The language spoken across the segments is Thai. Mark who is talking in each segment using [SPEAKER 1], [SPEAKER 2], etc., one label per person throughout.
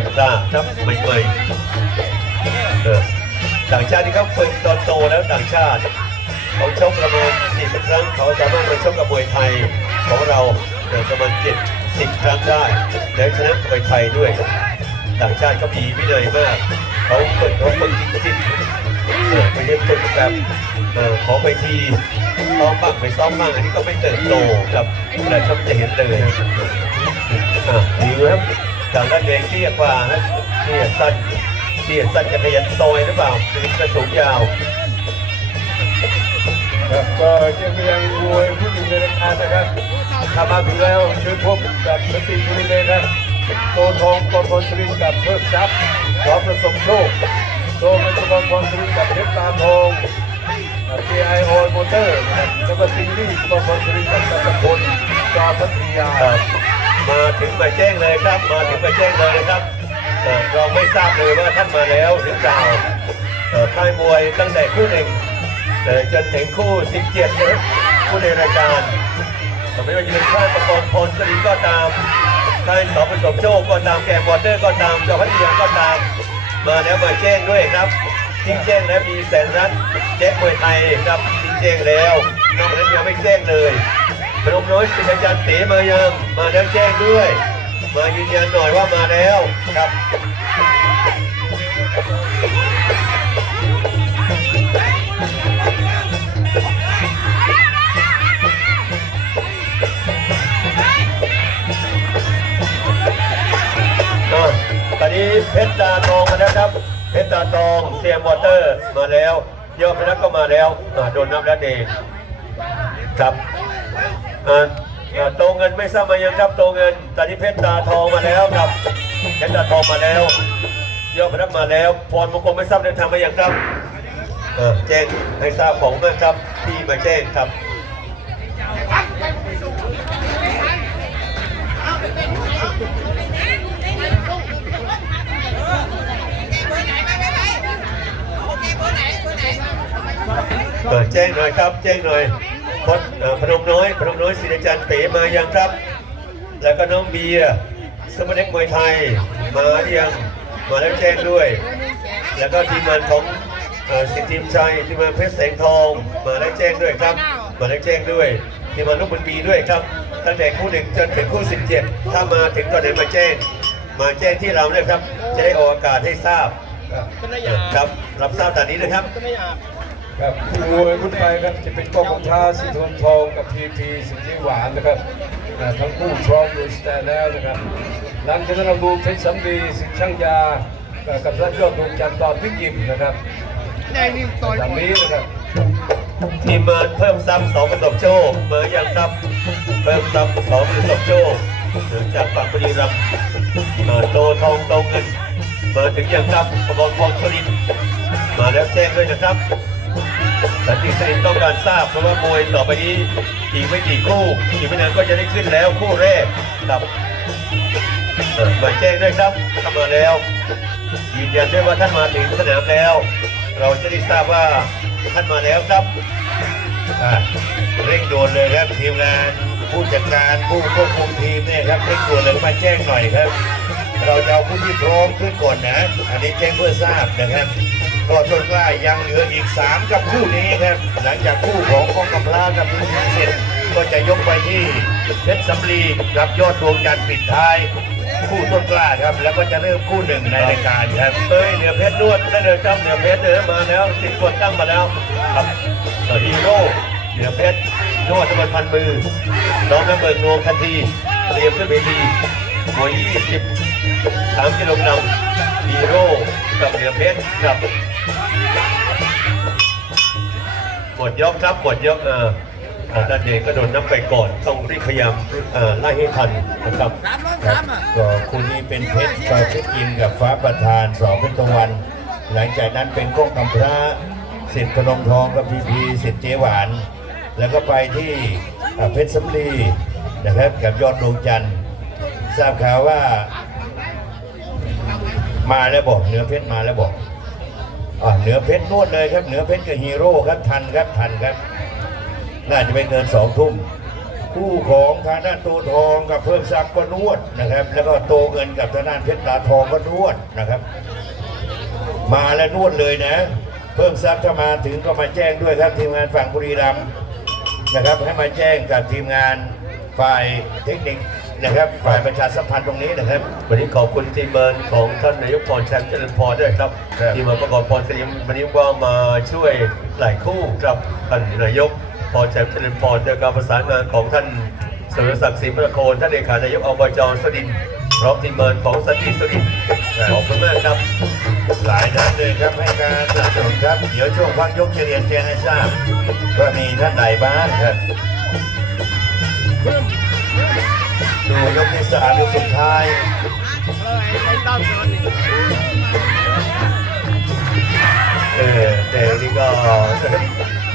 [SPEAKER 1] อนกล้าครับไม่เคยเออต่างชาติที่เขาฝึกตอนโตแล้วต่างชาติเขาชกประมาณสิบครั้งเขาสามารถมาชกกับมวยไทยของเราเประมาณเจ็ดสิบครั้งได้ แล้วชนะมวยไทยด้วย ต่างชาติเขามีวินัยมากเขาฝึกเขาฝึกจริงๆเออไม่ได้ฝึกแบบเออขอไปทีซ้อมบ้างไปซ้อมบ้างอันนี้ก็ไม่เติบโตครับแต่เขาจะเห็นเลยอะดีครับ ทางด้นแดงเตี้ยกว่านะเตี้ยสั้นเตี้ยสั้นจะขยันซอยหรือเปล่าหรือกระสูงยาว
[SPEAKER 2] ครับก็ยังยังมวยผู้หญิงในรายการนะครับถ้ามาถึงแล้วเชิญพบกับสติชุลินเลยนะโตทองปพลสุรินกับเพิ่มทรัพย์สอประสมโชคโตมัชกรพรสุรินกับเพชรตาทองพีไอโอมอเตอร์แล้วก็ซิงลี่ปพลสุรินกับกัตพลจอพัทยา
[SPEAKER 1] มาถึงมาแจ้งเลยครับ มาถึงมาแจ้งเลยนะครับเราไม่ทราบเลยว่าท่านมาแล้วหรือเปล่าค่ายมวยตั้งแต่คู่หนึ่งจนถึงคู่ 17นะคู่ในรายการไม่ว่าจะเป็นค่ายประกอบพลสรีก็ตามค่ายสอประสบโชคก็ตามแกมวอเตอร์ก็ตามเจ้าพัทยาก็ตาม มาแล้วมาแจ้งด้วยครับทิ้งแจ้งแล้วมีแสนรัตนแจ้งมวยไทยครับทิ้งแจ้งแล้วนอกนั้นยังไม่แจ้งเลย พนมน้อยสิอาจารย์เต๋มายังมาแล้วแจ้งด้วย มายืนยันหน่อยว่ามาแล้วครับตอนนี้เพชรตาทองมาแล้วครับ เพชรตาทองเซียมวอเตอร์มาแล้วยอดพนักก็มาแล้วโดนน้ำแล้วเองครับ โตเงินไม่ทราบมายังครับโตเงินตอนนี้เพชรตาทองมาแล้วครับเพชรตาทองมาแล้วยอดพนักมาแล้ว พรมงคลไม่ทราบเดินทางมายังครับเออแจ้งให้ทราบของนะครับที่มาแจ้งครับเออแจ้งหน่อยครับ แจ้งหน่อยพดเอ่อพนมน้อยพน มน้อยศิริจันทร์เต๋มายังครับ แล้วก็น้องเบียร์สมเด็จมวยไทยมาหรือยังมาแล้วแจ้งด้วย แล้วก็ทีมงานของสิทธิ์ทีมชัยทีมงานเพชรแสงทองมาแล้วแจ้งด้วยครับ มาแล้วแจ้งด้วยทีมงานลูกบุญมีด้วยครับตั้งแต่คู่หนึ่งจนถึงคู่17ถ้ามาถึงตอนไหนมาแจ้ง มาแจ้งที่เราเลยครับ จะได้ออกอากาศให้ทราบ
[SPEAKER 2] ครับ
[SPEAKER 1] ครับรับทราบตอนนี้นะครับ
[SPEAKER 2] ครับผู้มวยคุณไปครับจะเป็นกองท้าสีทองทองกับพีพีสิทธิหวานนะครับทั้งคู่พร้อมดูสแตนแล้วนะครับหลังจากนั้นเราดูเพชรสัมดีสิทธิช่างยากับท่านยอดดวงจันทร์ตอนพิกิมนะครับ
[SPEAKER 3] ได้นี่ต่อย
[SPEAKER 2] ตามนี้นะครับ
[SPEAKER 1] ทีมงานเพิ่มซ้ำสองประสบโชคมาอย่างครับเพิ่มซ้ำสองประสบโชคหรือจากฝั่งบุรีรัมย์มาโตทองโตเงินมาถึงอย่างครับประกอบพรชลินมาแล้วแจ้งด้วยนะครับ สันติสรินทร์ต้องการทราบเพราะว่ามวยต่อไปนี้อีกไม่กี่คู่อีกไม่นานก็จะได้ขึ้นแล้วคู่แรกครับมาแจ้งด้วยครับเข้ามาแล้วยืนยันด้วยว่าท่านมาถึงสนามแล้ว เราจะได้ทราบว่าท่านมาแล้วครับ
[SPEAKER 4] อะเร่งด่วนเลยครับทีมงานผู้จัดการผู้ควบคุมทีมเนี่ยครับเร่งด่วนเลยมาแจ้งหน่อยครับ เราจะเอาผู้ที่พร้อมขึ้นก่อนนะ อันนี้แจ้งเพื่อทราบนะครับ ก็ต้นกล้ายังเหลืออีก 3 กับคู่นี้ครับ หลังจากคู่ของกองกำพร้ากับลุงเสร็จก็จะยกไปที่เพชรสำลีกับยอดดวงจันทร์ปิดท้าย คู่ต้นกล้าครับ แล้วก็จะเริ่มคู่หนึ่งในรายการครับ
[SPEAKER 1] เอ้ยเหนือเพชรนวดได้เลยครับเหนือเพชรเดินมาแล้วสิบคนตั้งมาแล้วครับฮีโร่เหนือเพชรนวดตะวันพันมือน้องน้ำเบิกนวงทันทีเตรียมขึ้นเวทีมวยยี่สิบสามกิโลกรัมฮีโร่กับเหนือเพชรครับ หมดยกครับหมดยกเอออ่าด้านเองก็โดนน้ำไปก่อน ต้องรีบพยายามเอ่อไล่ให้ทันนะครับ
[SPEAKER 3] สามร้อย
[SPEAKER 4] ครั
[SPEAKER 3] สา
[SPEAKER 4] บ
[SPEAKER 3] มอะ
[SPEAKER 4] ก็คู่นี้เป็นเพชรต่อเช็คอินกับฟ้าประธานสองเพชรตะวัน หลังจากนั้นเป็นก้องกำพร้าสิทธิ์พนมทองกับพีพีสิทธิ์เจหวาน แล้วก็ไปที่อ่าเพชรสำลีนะครับกับยอดดวงจันทร์ทราบข่าวว่า มาแล้วบอกเหนือเพชรมาแล้วบอกอ่า เหนือเพชรนวดเลยครับ เหนือเพชรกับฮีโร่ครับทันครับทันครับ น่าจะไม่เกินสองทุ่มคู่ของทางด้านโตทองกับเพิ่มทรัพย์ก็นวดนะครับ แล้วก็โตเงินกับทางด้านเพชรตาทองก็นวดนะครับ มาแล้วนวดเลยนะ เพิ่มทรัพย์ถ้ามาถึงก็มาแจ้งด้วยครับทีมงานฝั่งบุรีรัมย์นะครับให้มาแจ้งกับทีมงานฝ่ายเทคนิค นะครับฝ่ายประชาสัมพันธ์ตรงนี้นะครับ
[SPEAKER 1] วันนี้ขอบคุณทีมเมินของท่านนายกพรแชมป์เจริญพรด้วยครับ
[SPEAKER 4] ครับ
[SPEAKER 1] ทีมเมินประกอบพรสนิมวันนี้ว่ามาช่วยหลายคู่ครับท่านนายกพรแชมป์เจริญพรโดยการประสานงานของท่านสุรศักดิ์ศรีประโคนท่านเลขานายกอบจสุรินทร์พร้อมทีมเมินของสันติสุรินทร์ขอบคุณมากครับ
[SPEAKER 4] หลายท่านเลยครับให้การสนับสนุนครับเดี๋ยวช่วงพักยกจะเรียนแจ้งให้ทราบว่ามีท่านใดบ้างครับ ดูยกที่สามยกสุดท้าย
[SPEAKER 1] เออแต่นี่ก็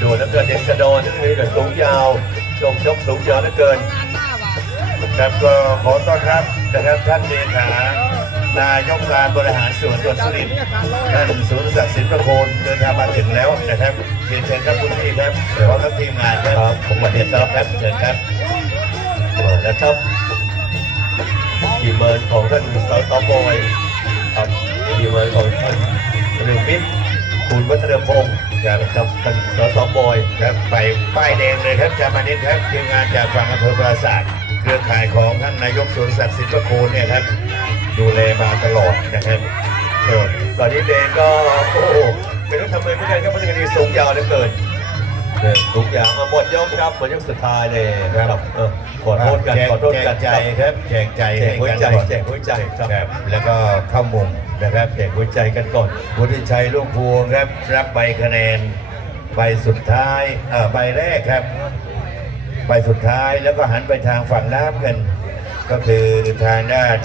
[SPEAKER 1] ดูแล้วเกินเด็กกระโดดนี่ก็สูงยาวชมชกสูงยาวเหลือเกิน
[SPEAKER 4] ครับก็ขอต้อนรับนะครับท่านเลขานายกการบริหารส่วนจังหวัดสุรินทร์ท่านสุรศักดิ์สินประโคนเดินทางมาถึงแล้วนะครับเรียนเชิญครับคุณพี่ครับพร้อมทั้งทีมงานครับ
[SPEAKER 1] ครับผมมาเรียนต้อนรับครับ
[SPEAKER 4] เชิญครับ
[SPEAKER 1] นะครับ ทีมเมินของท่านสาวสาวบอยครับทีมเมินของท่านเรืองมิตรคุณวัฒนพงศ์นะครับท่านสาวสาวบอย
[SPEAKER 4] ครับไปป้ายแดงเลยครับจามานิดครับทีมงานจากฝั่งอำเภอปราสาทเครือข่ายของท่านนายกสุรศักดิ์สินประโคนเนี่ยครับดูแลมาตลอดนะครับ
[SPEAKER 1] ตอนนี้เดงก็โอ้โหไม่รู้ทำไมเหมือนกันครับเพราะยังสูงยาวเหลือเกิน เออสูงยาวมาหมดยกครับหมดยกสุดท้ายเลยครับเออขอโทษกัน
[SPEAKER 4] แจ
[SPEAKER 1] ขอโทษ
[SPEAKER 4] แจ
[SPEAKER 1] กั
[SPEAKER 4] ก
[SPEAKER 1] น
[SPEAKER 4] ใจ
[SPEAKER 1] ครับ
[SPEAKER 4] ครับแจกใจ
[SPEAKER 1] แจกหัวใจ
[SPEAKER 4] ก่อน
[SPEAKER 1] แจกหัวใจครับ
[SPEAKER 4] ครับแล้วก็เข้ามุมนะครับ
[SPEAKER 1] แจกหัวใจกันก่อน
[SPEAKER 4] วุฒิชัยลูกพวงครับรับใบคะแนนใบสุดท้ายเอ่อใบแรกครับใบสุดท้ายแล้วก็หันไปทางฝั่งน้ำกัน ก็คือทางด้าน